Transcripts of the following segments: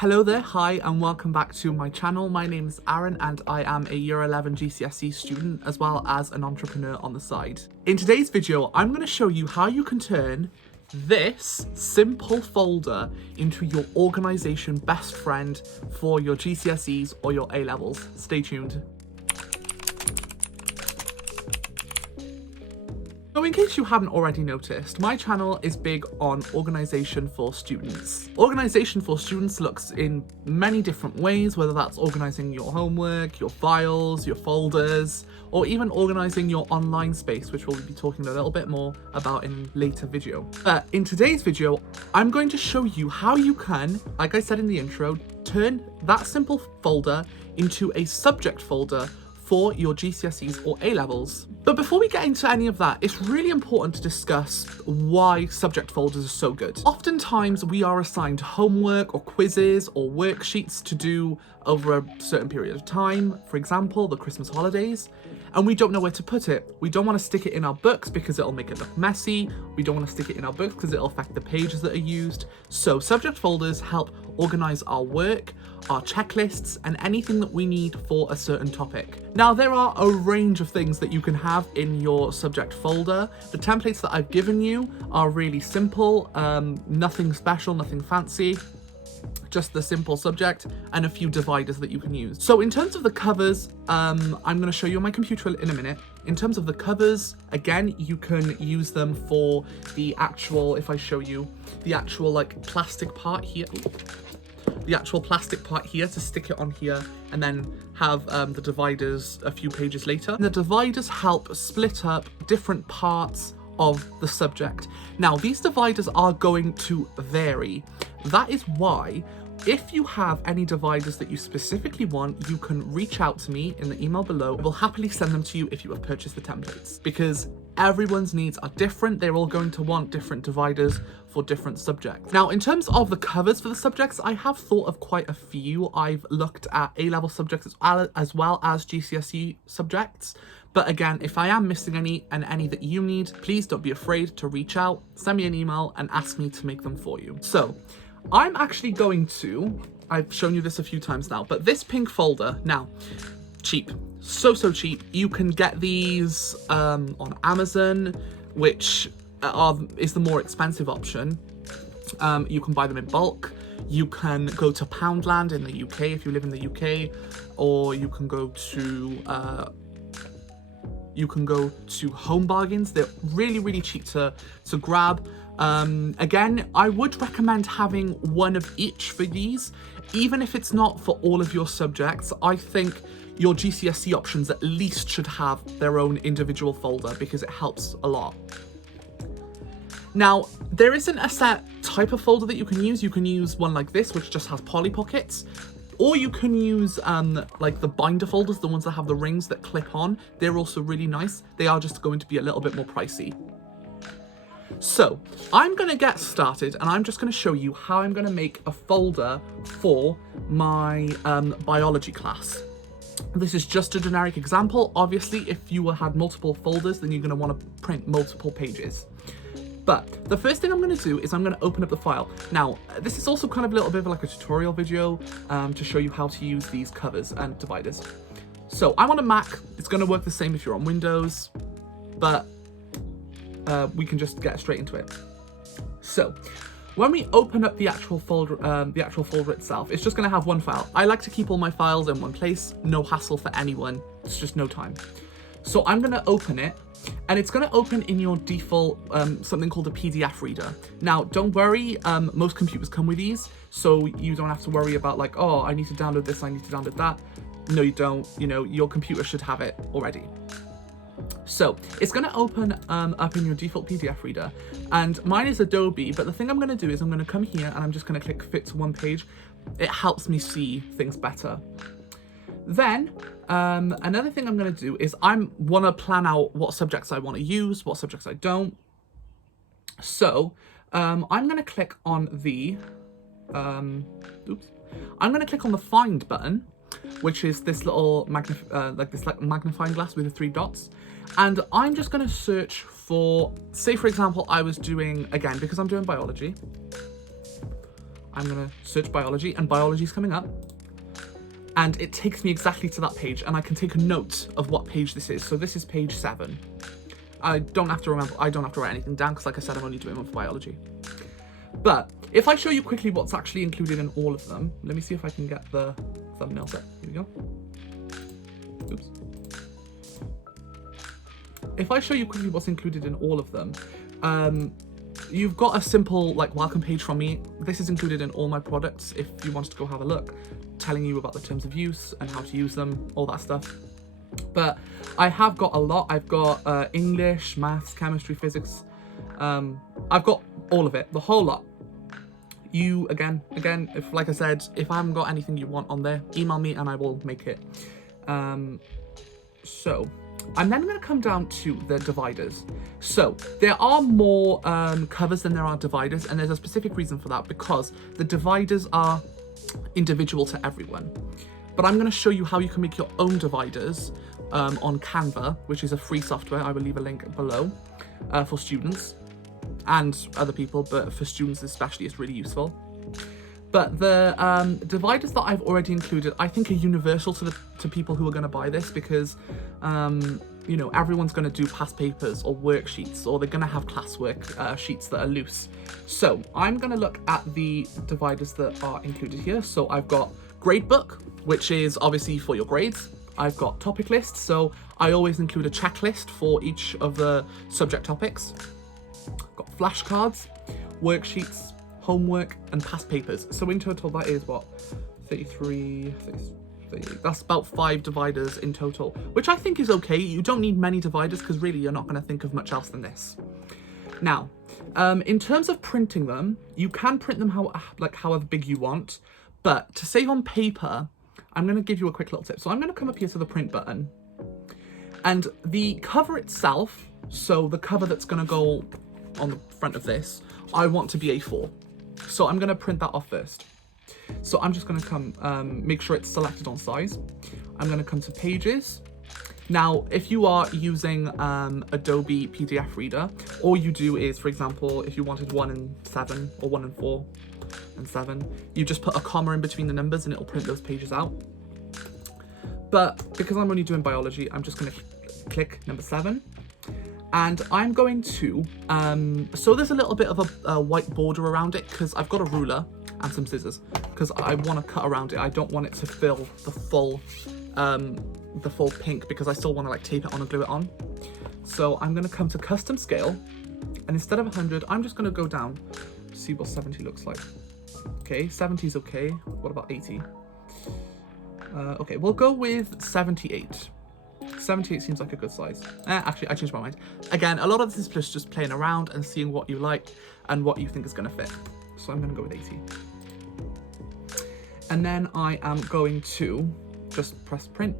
Hello there, hi and welcome back to my channel. My name is Aaron and I am a Year 11 GCSE student as well as an entrepreneur on the side. In today's video, I'm going to show you how you can turn this simple folder into your organisation best friend for your GCSEs or your A-levels. Stay tuned. So in case you haven't already noticed, my channel is big on organisation for students. Organisation for students looks in many different ways, whether that's organising your homework, your files, your folders, or even organising your online space, which we'll be talking a little bit more about in a later video. But in today's video, I'm going to show you how you can, like I said in the intro, turn that simple folder into a subject folder for your GCSEs or A-levels. But before we get into any of that, it's really important to discuss why subject folders are so good. Oftentimes we are assigned homework or quizzes or worksheets to do over a certain period of time, for example, the Christmas holidays, and we don't know where to put it. We don't want to stick it in our books because it'll make it look messy. We don't want to stick it in our books because it'll affect the pages that are used. So subject folders help organize our work, our checklists, and anything that we need for a certain topic. Now, there are a range of things that you can have in your subject folder. The templates that I've given you are really simple, nothing special, nothing fancy, just the simple subject and a few dividers that you can use. So in terms of the covers, I'm going to show you on my computer in a minute. In terms of the covers, again, you can use them for the actual, if I show you, the actual like plastic part here. The actual plastic part here to stick it on here and then have the dividers a few pages later. And the dividers help split up different parts of the subject. Now, these dividers are going to vary. That is why, if you have any dividers that you specifically want, you can reach out to me in the email below. I will happily send them to you if you have purchased the templates, because everyone's needs are different. They're all going to want different dividers for different subjects. Now, in terms of the covers for the subjects, I have thought of quite a few. I've looked at A-level subjects as well as GCSE subjects. But again, if I am missing any and any that you need, please don't be afraid to reach out, send me an email and ask me to make them for you. So I'm actually going to, I've shown you this a few times now, but this pink folder, now, cheap, so cheap. You can get these on Amazon, which is the more expensive option. You can buy them in bulk. You can go to Poundland in the UK if you live in the UK, or you can go to Home Bargains. They're really cheap to grab. Again, I would recommend having one of each for these, even if it's not for all of your subjects. I think your GCSE options at least should have their own individual folder because it helps a lot. Now, there isn't a set type of folder that you can use. You can use one like this, which just has Polly Pockets, or you can use like the binder folders, the ones that have the rings that clip on. They're also really nice. They are just going to be a little bit more pricey. So I'm going to get started and I'm just going to show you how I'm going to make a folder for my biology class. This is just a generic example. Obviously, if you had multiple folders, then you're going to want to print multiple pages. But the first thing I'm going to do is I'm going to open up the file. Now, this is also kind of a little bit of like a tutorial video to show you how to use these covers and dividers. So I'm on a Mac. It's going to work the same if you're on Windows, but we can just get straight into it. So when we open up the actual folder itself, it's just going to have one file. I like to keep all my files in one place. No hassle for anyone. It's just no time. So I'm going to open it, and it's going to open in your default something called a PDF reader. Now, don't worry, most computers come with these, so you don't have to worry about like, oh, I need to download this, I need to download that. No, you don't. You know, your computer should have it already. So it's going to open up in your default PDF reader, and mine is Adobe, but the thing I'm going to do is I'm going to come here and I'm just going to click fit to one page. It helps me see things better. Then another thing I'm going to do is I want to plan out what subjects I want to use, what subjects I don't. So I'm going to click on the I'm going to click on the find button, which is this little magnifying glass with the 3 dots. And I'm just going to search for, say for example, I was doing, again, because I'm doing biology, I'm gonna search biology, and biology's coming up. And it takes me exactly to that page, and I can take a note of what page this is. So this is page 7. I don't have to write anything down, because like I said, I'm only doing one for biology. But if I show you quickly what's actually included in all of them, let me see if I can get the thumbnail set. Here we go. Oops. If I show you quickly what's included in all of them, you've got a simple like welcome page from me. This is included in all my products if you want to go have a look, telling you about the terms of use and how to use them, all that stuff. But I have got a lot. I've got English, maths, chemistry, physics. I've got all of it, the whole lot. You, again, if like I said, if I haven't got anything you want on there, email me and I will make it. So I'm then going to come down to the dividers. So there are more covers than there are dividers, and there's a specific reason for that, because the dividers are individual to everyone. But I'm going to show you how you can make your own dividers on Canva, which is a free software. I will leave a link below for students and other people, but for students especially, it's really useful. But the dividers that I've already included, I think, are universal to people who are going to buy this, because you know, everyone's going to do past papers or worksheets, or they're going to have classwork sheets that are loose. So I'm going to look at the dividers that are included here. So I've got gradebook, which is obviously for your grades. I've got topic lists, so I always include a checklist for each of the subject topics. I've got flashcards, worksheets, homework, and past papers. So in total, that is what, 33, 38. That's about 5 dividers in total, which I think is okay. You don't need many dividers, because really you're not going to think of much else than this. Now, in terms of printing them, you can print them however big you want, but to save on paper, I'm going to give you a quick little tip. So I'm going to come up here to the print button, and the cover itself, so the cover that's going to go on the front of this, I want to be A4. So I'm going to print that off first. So I'm just going to come, make sure it's selected on size. I'm going to come to pages. Now, if you are using Adobe PDF Reader, all you do is, for example, if you wanted 1 and 7 or 1 and 4 and 7, you just put a comma in between the numbers and it'll print those pages out. But because I'm only doing biology, I'm just going to click number 7. And I'm going to, so there's a little bit of a white border around it, because I've got a ruler and some scissors, because I want to cut around it. I don't want it to fill the full pink, because I still want to like tape it on and glue it on. So I'm going to come to custom scale, and instead of 100, I'm just going to go down, see what 70 looks like. Okay, 70 is okay. What about 80? Okay, we'll go with 78. 78 seems like a good size. Actually, I changed my mind. Again, a lot of this is just playing around and seeing what you like and what you think is going to fit. So I'm going to go with 80. And then I am going to just press print.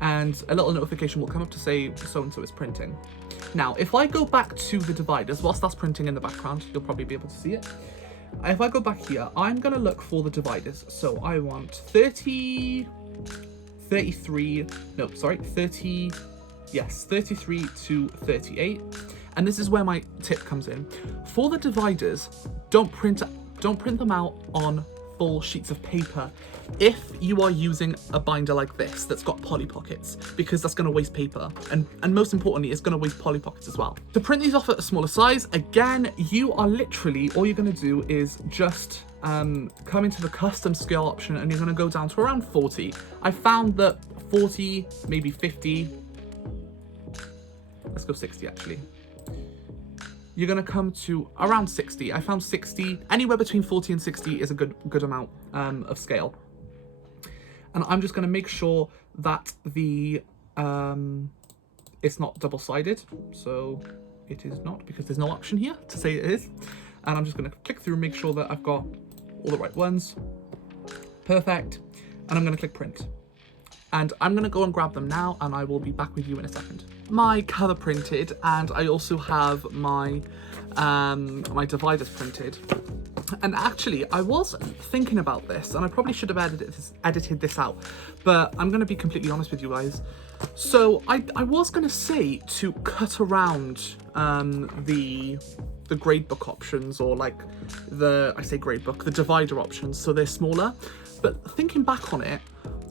And a little notification will come up to say so-and-so is printing. Now, if I go back to the dividers, whilst that's printing in the background, you'll probably be able to see it. If I go back here, I'm going to look for the dividers. So I want 33 to 38. And this is where my tip comes in. For the dividers, don't print them out on full sheets of paper if you are using a binder like this that's got poly pockets, because that's going to waste paper, and most importantly, it's going to waste poly pockets as well. To print these off at a smaller size, again, you are literally, all you're going to do is just come into the custom scale option, and you're going to go down to around 40. I found that 40, maybe 50, let's go 60 actually. You're going to come to around 60. I found 60. Anywhere between 40 and 60 is a good amount of scale. And I'm just going to make sure that the it's not double-sided. So it is not, because there's no option here to say it is. And I'm just going to click through and make sure that I've got all the right ones. Perfect. And I'm going to click print. And I'm going to go and grab them now, and I will be back with you in a second. My cover printed, and I also have my my dividers printed. And actually, I was thinking about this, and I probably should have edited this out, but I'm going to be completely honest with you guys. So I was going to say to cut around the the gradebook options, or like the divider options, so they're smaller. But thinking back on it,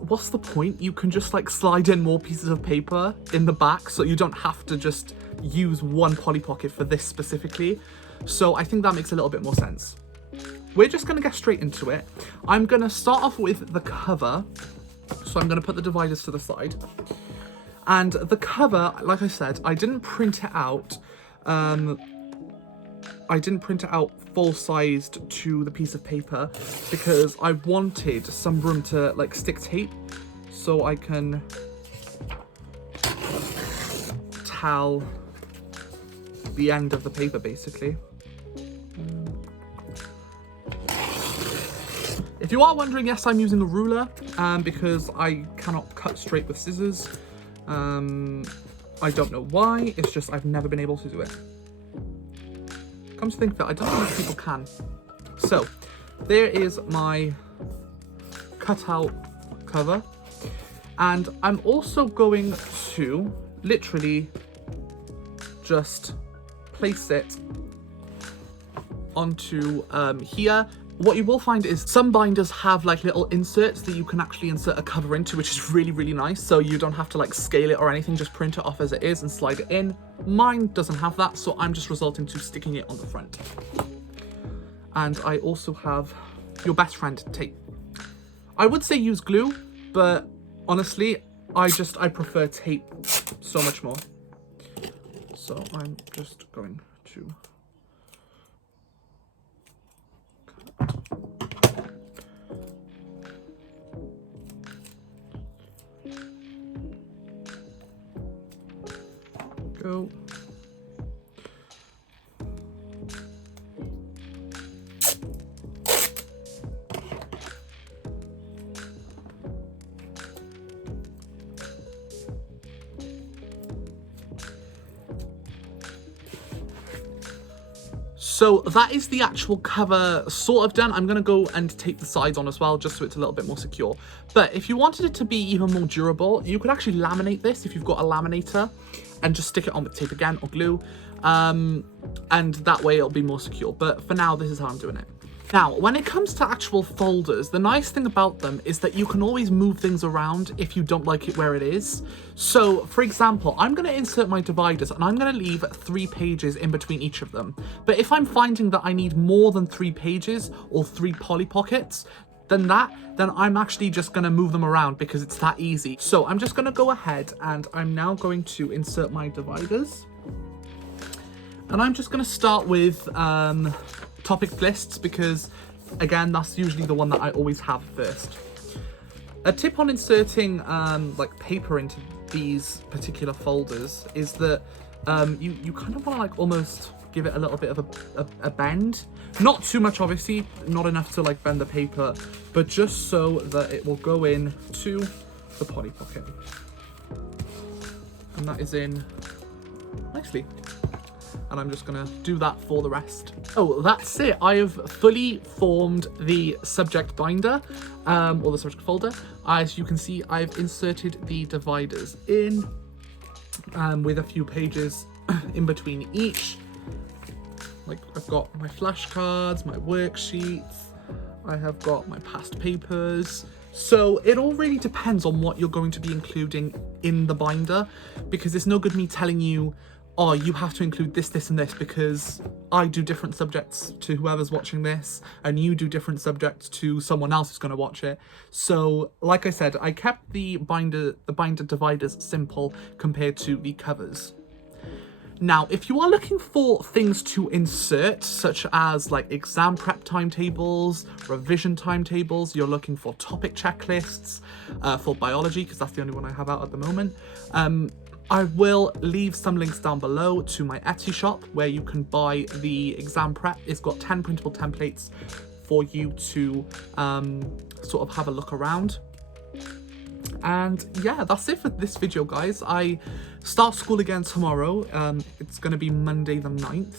what's the point? You can just like slide in more pieces of paper in the back, so you don't have to just use one Polly Pocket for this specifically. So I think that makes a little bit more sense. We're just gonna get straight into it. I'm gonna start off with the cover. So I'm gonna put the dividers to the side. And the cover, like I said, I didn't print it out. I didn't print it out full-sized to the piece of paper because I wanted some room to like stick tape so I can towel the end of the paper basically. If you are wondering, yes, I'm using a ruler because I cannot cut straight with scissors. I don't know why, it's just I've never been able to do it. Come to think of it, I don't know if people can. So, there is my cutout cover. And I'm also going to literally just place it onto here. What you will find is some binders have like little inserts that you can actually insert a cover into, which is really, really nice. So you don't have to like scale it or anything, just print it off as it is and slide it in. Mine doesn't have that, so I'm just resorting to sticking it on the front. And I also have your best friend tape. I would say use glue, but honestly, I prefer tape so much more. So I'm just going to go. So that is the actual cover sort of done. I'm going to go and tape the sides on as well, just so it's a little bit more secure. But if you wanted it to be even more durable, you could actually laminate this if you've got a laminator and just stick it on with tape again or glue. And that way it'll be more secure. But for now, this is how I'm doing it. Now, when it comes to actual folders, the nice thing about them is that you can always move things around if you don't like it where it is. So, for example, I'm going to insert my dividers and I'm going to leave 3 pages in between each of them. But if I'm finding that I need more than 3 pages or 3 Polly Pockets, then I'm actually just going to move them around because it's that easy. So I'm just going to go ahead and I'm now going to insert my dividers. And I'm just going to start with topic lists because, again, that's usually the one that I always have first. A tip on inserting like paper into these particular folders is that you kind of want to like almost give it a little bit of a bend. Not too much, obviously, not enough to like bend the paper, but just so that it will go in to the Polly Pocket. And that is in nicely. And I'm just gonna do that for the rest. Oh, that's it. I have fully formed the subject binder, or the subject folder. As you can see, I've inserted the dividers in, with a few pages in between each. Like, I've got my flashcards, my worksheets, I have got my past papers. So it all really depends on what you're going to be including in the binder, because it's no good me telling you, oh, you have to include this, this, and this, because I do different subjects to whoever's watching this, and you do different subjects to someone else who's going to watch it. So, like I said, I kept the binder dividers simple compared to the covers. Now, if you are looking for things to insert, such as like exam prep timetables, revision timetables, you're looking for topic checklists for biology, because that's the only one I have out at the moment, I will leave some links down below to my Etsy shop where you can buy the exam prep. It's got 10 printable templates for you to sort of have a look around. And yeah, that's it for this video, guys. I start school again tomorrow. It's going to be Monday the 9th.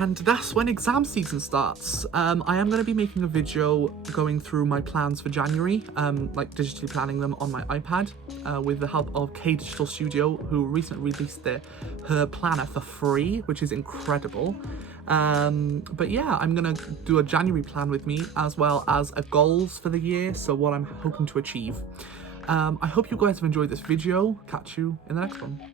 And that's when exam season starts. I am going to be making a video going through my plans for January, like digitally planning them on my iPad. with the help of K Digital Studio, who recently released her planner for free, which is incredible. But yeah, I'm gonna do a January plan with me, as well as a goals for the year, so what I'm hoping to achieve. I hope you guys have enjoyed this video. Catch you in the next one.